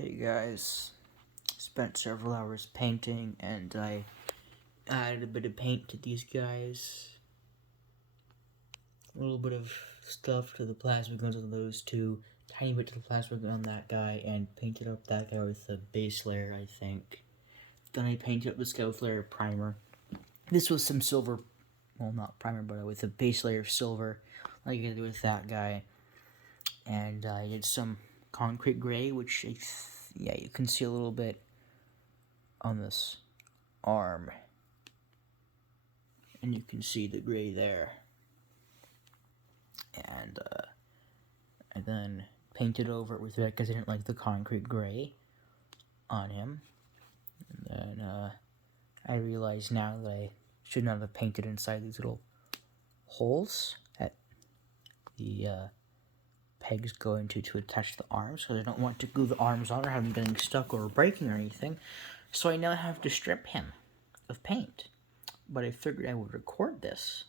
Hey guys, spent several hours painting and I added a bit of paint to these guys. A little bit of stuff to the plasma guns on those two, tiny bit to the plasma gun on that guy, and painted up that guy with a base layer, I think. Then I painted up this guy with layer of primer. This was some silver, well not primer, but with a base layer of silver, like I did with that guy. And I did some concrete gray, which yeah, you can see a little bit on this arm, and you can see the gray there. And I then painted over it with red because I didn't like the concrete gray on him. And then I realize now that I should not have painted inside these little holes that the pegs go into to attach the arms, because I don't want to glue the arms on or have them getting stuck or breaking or anything. So I now have to strip him of paint. But I figured I would record this.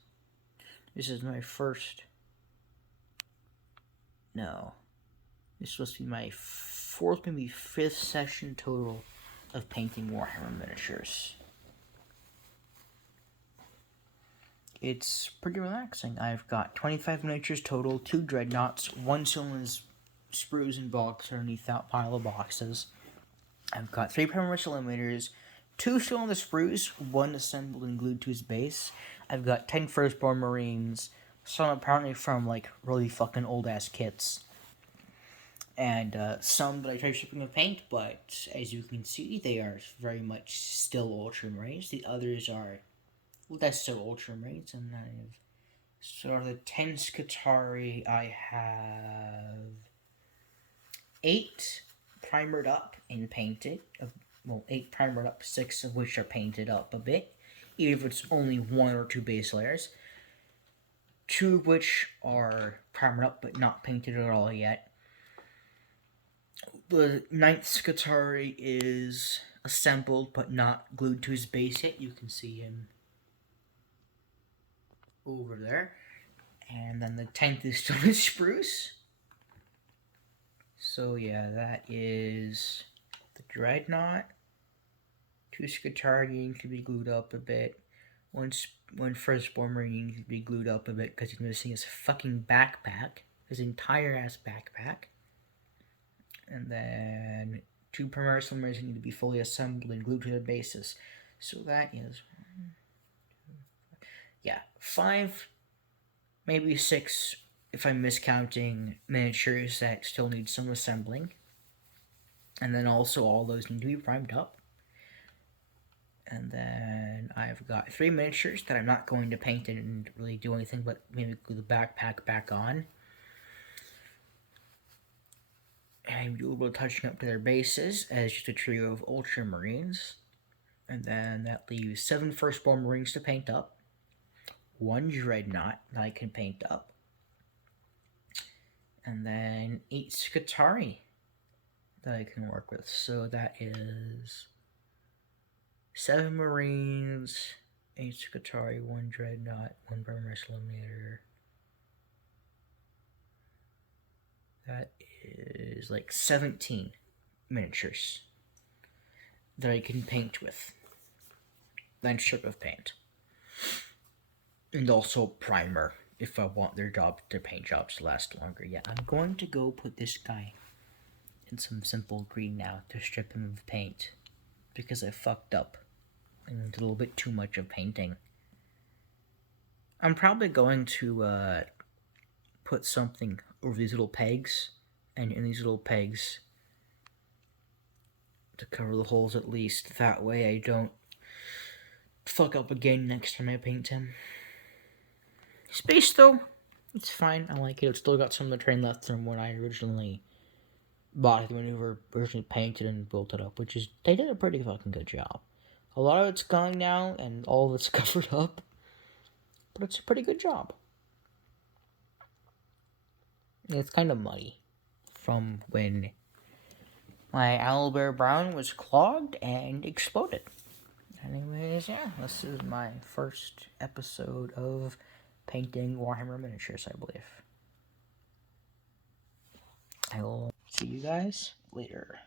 This is my first... No. This is supposed to be my fourth, maybe fifth session total of painting Warhammer miniatures. It's pretty relaxing. I've got 25 miniatures total, 2 dreadnoughts, 1 cylinder's sprues and box underneath that pile of boxes. I've got 3 primer eliminators, 2 still on the sprues, 1 assembled and glued to his base. I've got 10 Firstborn Marines, some apparently from like really fucking old ass kits. And some that I tried shipping with paint, but as you can see, they are very much still Ultramarines. The others are less so Ultramarines, and I've sort of the 10 Skitarii. I have 8 primered up and painted. Well, 8 primered up, 6 of which are painted up a bit, even if it's only 1 or 2 base layers. 2 of which are primered up but not painted at all yet. The 9th Skitarii is assembled but not glued to his base yet. You can see him over there. And then the 10th is still in spruce. So yeah, that is the Dreadnought. 2 Skitarii need to be glued up a bit. One Firstborn Marine needs to be glued up a bit because he's missing his fucking backpack. His entire ass backpack. And then 2 Primaris Eliminators need to be fully assembled and glued to their bases. So that is... yeah, 5, maybe 6, if I'm miscounting miniatures that still need some assembling. And then also all those need to be primed up. And then I've got 3 miniatures that I'm not going to paint and really do anything but maybe glue the backpack back on. And do a little touching up to their bases as just a trio of Ultramarines. And then that leaves 7 Firstborn Marines to paint up. 1 Dreadnought that I can paint up. And then 8 Skitarii that I can work with. So that is 7 Marines, 8 Skitarii, 1 Dreadnought, 1 Primaris Eliminator. That is like 17 miniatures that I can paint with. Then strip of paint. And also primer if I want their paint jobs to last longer. Yeah, I'm going to go put this guy in some simple green now to strip him of paint because I fucked up and did a little bit too much of painting. I'm probably going to put something over these little pegs and in these little pegs to cover the holes at least. That way I don't fuck up again next time I paint him. Space though, it's fine. I like it. It's still got some of the terrain left from when I originally bought it, when we were originally painted and built it up, which is, they did a pretty fucking good job. A lot of it's gone now and all of it's covered up, but it's a pretty good job. It's kind of muddy from when my Owlbear Brown was clogged and exploded. Anyways, yeah, this is my first episode of painting Warhammer miniatures, I believe. I will see you guys later.